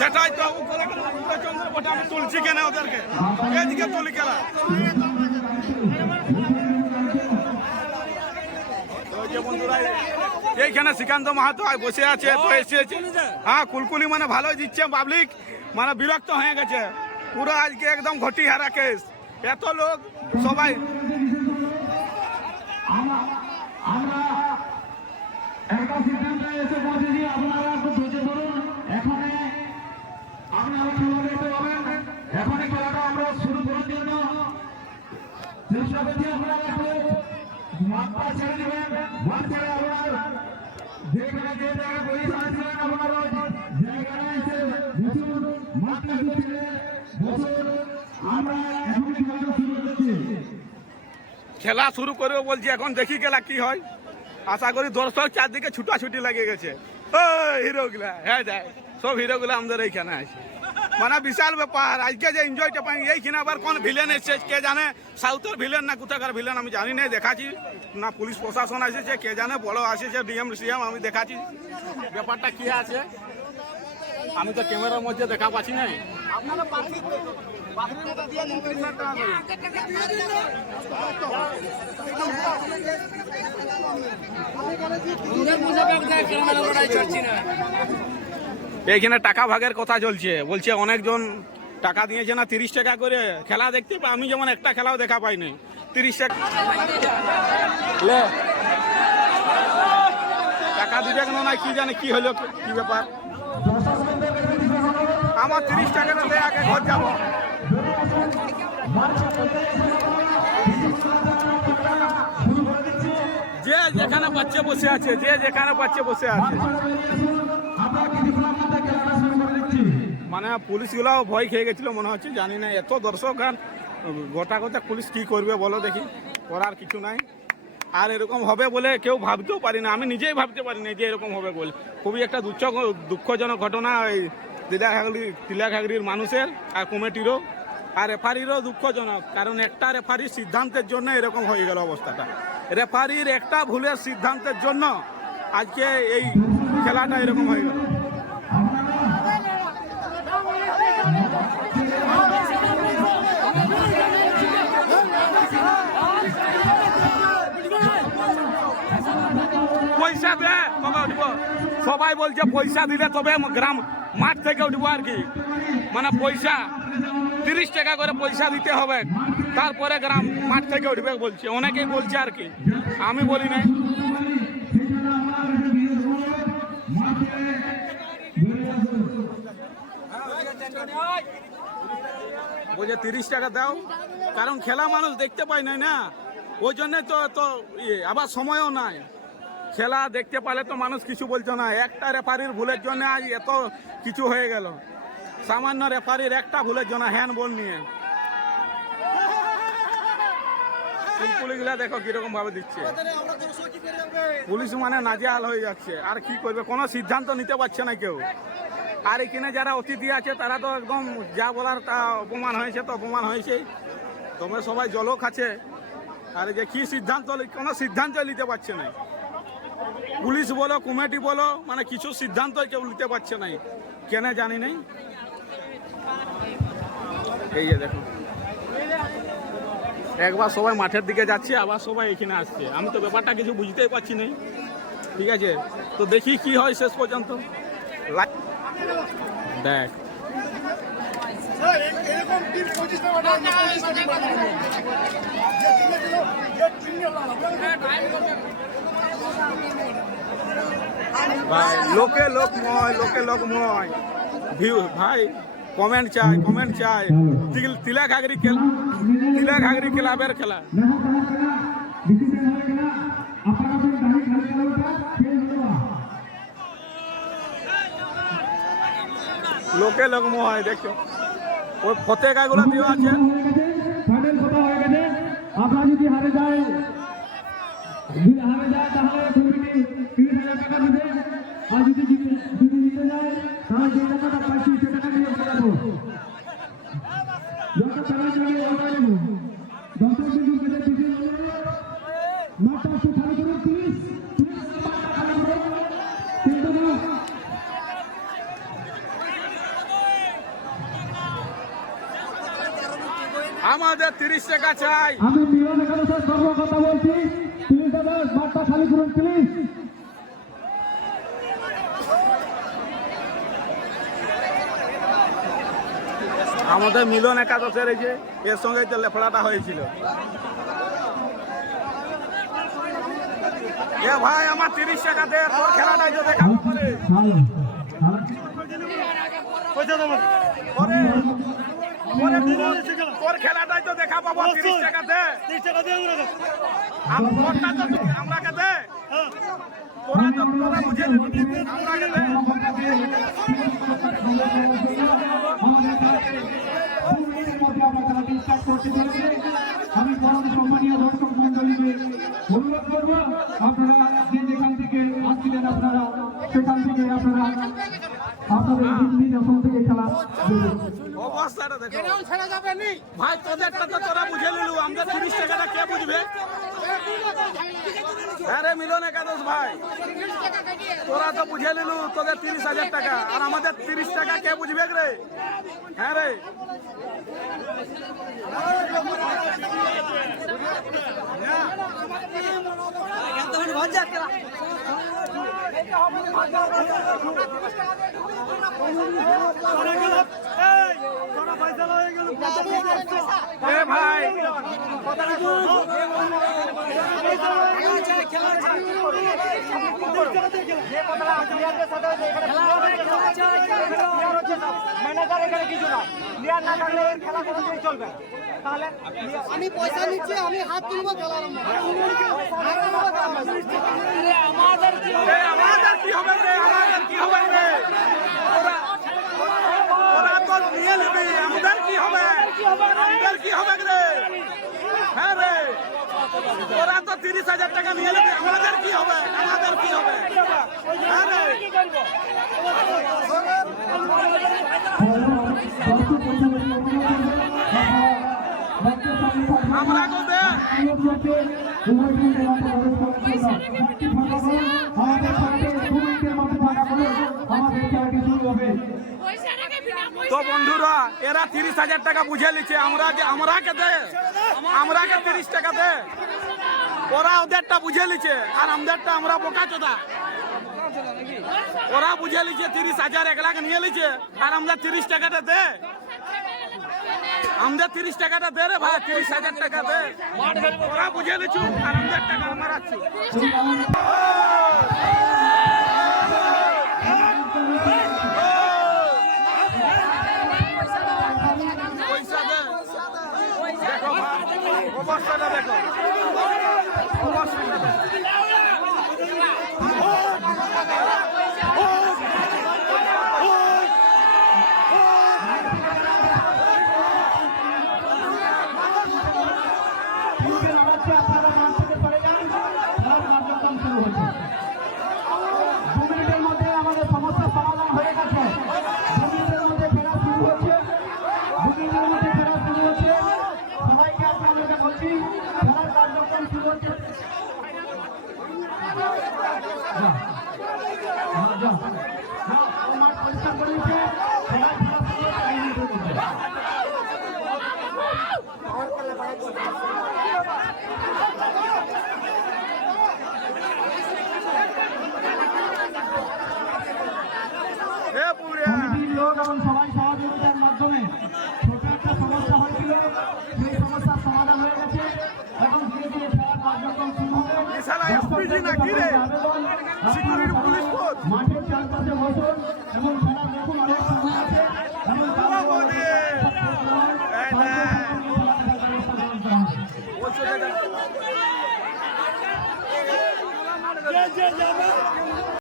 সেটাই তো আমি তুলছি কেন ওদেরকে এদিকে তুলি খেলা বন্ধুরা এইখানে শ্রীকান্ত মাহাতো বসে আছে তো এসেছে হ্যাঁ কুলকুলি মানে ভালোই দিচ্ছে পাবলিক মানে বিরক্ত হয়ে গেছে পুরো আজকে একদম ঘটি হারা কেস এত লোক সবাই খেলা শুরু করবো বলছি এখন দেখি খেলা কি হয় আশা করি দর্শক চারদিকে ছুটাছুটি লেগে গেছে হিরো গুলা হ্যাঁ যায় সব হিরো গুলা আমাদের এইখানে আছে মানে বিশাল ব্যাপার আজকে যে এনজয়টা পাই এইখানে আবার কোন ভিলেন এসেছে কে জানে সাউথের ভিলেন না কোথাকার ভিলেন আমি জানি না দেখাচ্ছি না পুলিশ প্রশাসন এসেছে কে জানে বড় আসেছে ডিএম সিএম আমি দেখাচ্ছি ব্যাপারটা কি আছে আমি তো ক্যামেরার মধ্যে দেখা পাচ্ছি না এইখানে টাকা ভাগের কথা চলছে বলছে অনেকজন টাকা দিয়েছে না 30 টাকা করে খেলা দেখতে আমি যেমন একটা খেলাও দেখা পাইনি 30 টাকা টাকা দিবে কেন না কি জানে কি হলো কি ব্যাপার আমার 30 টাকা না আগে ঘর যাবো যে যেখানে বাচ্চা বসে আছে যে যেখানে বাচ্চা বসে আছে মানে পুলিশ গুলাও ভয় খেয়ে গেছিল মনে হচ্ছে জানি না এত দর্শক গান গোটা গোটা পুলিশ কি করবে বলো দেখি করার কিছু নাই আর এরকম হবে বলে কেউ ভাবতেও পারি না আমি নিজেই ভাবতে পারি না যে এরকম হবে বলে খুবই একটা দুঃখজনক ঘটনা এই তিলাঘাগরির মানুষের আর কমিটিরও আর রেফারিরও দুঃখজনক কারণ একটা রেফারির সিদ্ধান্তের জন্য এরকম হয়ে গেল অবস্থাটা রেফারির একটা ভুলের সিদ্ধান্তের জন্য আজকে এই খেলাটা এরকম হয়ে গেল পয়সা দে তবে উঠবো সবাই বলছে পয়সা দিলে তবে গ্রাম মাঠ থেকে উঠবো আর কি মানে পয়সা 30 টাকা করে পয়সা দিতে হবে তারপরে গ্রাম মাঠ থেকে উঠবে বলছে অনেকেই বলছে আর কি আমি বলি না বলছে 30 টাকা দাও কারণ খেলা মানুষ দেখতে পায় না ওই জন্যে তো আবার সময়ও নাই খেলা দেখতে পারলে তো মানুষ কিছু বলছো না একটা রেফারির ভুলের জন্য আজ এত কিছু হয়ে গেল সামান্য রেফারির একটা ভুলের জন্য হ্যান্ডবল নিয়ে পুলিশগুলা দেখো কিরকম ভাবে দিচ্ছে পুলিশ মানে নাজেহাল হয়ে যাচ্ছে আর কি করবে কোনো সিদ্ধান্ত নিতে পারছে না কেউ আর এখানে যারা অতিথি আছে তারা তো একদম যা বলার তা অপমান হয়েছে তো অপমান হয়েছে তোমরা সবাই জলও খাচ্ছে আর যে কি সিদ্ধান্ত কোনো সিদ্ধান্ত নিতে পারছে না পুলিশ বলো কমিটি বলো মানে কিছু সিদ্ধান্ত কেউ নিতে পারছে না কেন জানি নাই এই যে দেখো একবার সবাই মাঠের দিকে যাচ্ছে আবার সবাই এখানে আসছে আমি তো ব্যাপারটা কিছু বুঝতেই পারছি না ঠিক আছে তো দেখি কি হয় শেষ পর্যন্ত দেখ ভাই লোকে লোকময় ভিউ ভাই কমেন্ট চাই তিলাঘাগরি ক্লাবের খেলা লোকে লোকময় দেখছো ওই পতাকাগুলো দেওয়া আছে আপনারা যদি হারে যায় তাহলে কমিটি 30,000 টাকা দেবে আর যদি জিতে যায় তাহলে যে টাকাটা পাচ্ছি সে টাকা নিয়ে যাবো যত টাকা নিয়ে যাবো দর্শক বিন্দু কেটে দিতে মাঠটা একটু খালি করুন প্লিজ আমাদের 30 টাকা চাই। আমি মিলন একাদশের সর্ব কথা বলছি, প্লিজ দাদা মাঠটা খালি করুন প্লিজ। আমাদের মিলন একাদশের এই যে এর সঙ্গে যে লেফড়াটা হয়েছিল। এ ভাই আমার 30 টাকা দে, তোর খেলাটা যে দেখাবো পরে। তোর খেলাটাই তো দেখা পাবো, 30 টাকা দে। আমরাকে দে, তোরা বুঝে আমরাকে দে। আমি সম্মানীয় দর্শক মন্ডলীকে অনুরোধ করবো, আপনারা যেখান থেকে আসছিলেন আপনারা সেখান থেকে আপনারা আপনাদের নিজ আসন থেকে খেলা অবস্থাটা দেখো ভাই, তোদেরটা তো তোরা বুঝে নিলু, আমাদের 30 টাকাটা কে বুঝবে? হ্যাঁ রে মিলন একাদশ ভাই, তোরা তো বুঝে নিলু তোদের 30,000 টাকা, আর আমাদের 30 টাকা কে বুঝবে রে? হ্যাঁ রে ভাই, আমি পয়সা নিচ্ছি, আমি হাত তুলবো খেলার আমাদের কি হবে রে? আমাদের কি হবে রে? ওরা তো নিয়ে নিবি, আমাদের কি হবে? আমাদের কি হবে রে? হ্যাঁ রে, ওরা তো 30,000 টাকা নিয়ে নিবি, আমাদের কি হবে? আমাদের কি হবে? হ্যাঁ রে আমরা তো দে। তো বন্ধুরা, এরা 30,000 টাকা বুঝে নিচ্ছে, আমরাকে দে, আমরাকে 30 টাকা দে। ওরা ওদেরটা বুঝে নিচ্ছে, আর আমাদেরটা আমরা বোকা চোদা। ওরা বুঝে নিচ্ছে 30,000 1 লাখ নিয়ে নিচ্ছে, আর আমরা 30 টাকাটা দে। আমাদের 30 টাকাটা দে রে ভাই, 30,000 টাকা দে। ওরা বুঝে নিচ্ছু, আর আমাদের টাকা আমরা রাখছি। পয়সা দে, দেখো ভাই অবস্থাটা দেখো, অবস্থাটা দেখো। লোক এবং সবাই সহযোগিতার মাধ্যমে ছোট একটা সমস্যা হয়েছিল, সেই সমস্যার সমাধান হয়ে গেছে এবং ধীরে ধীরে খেলার কার্যক্রম শুরু হবে। মাঠের চারপাশে বসুন এবং খেলা দেখুন, অনেক সময় আছে এবং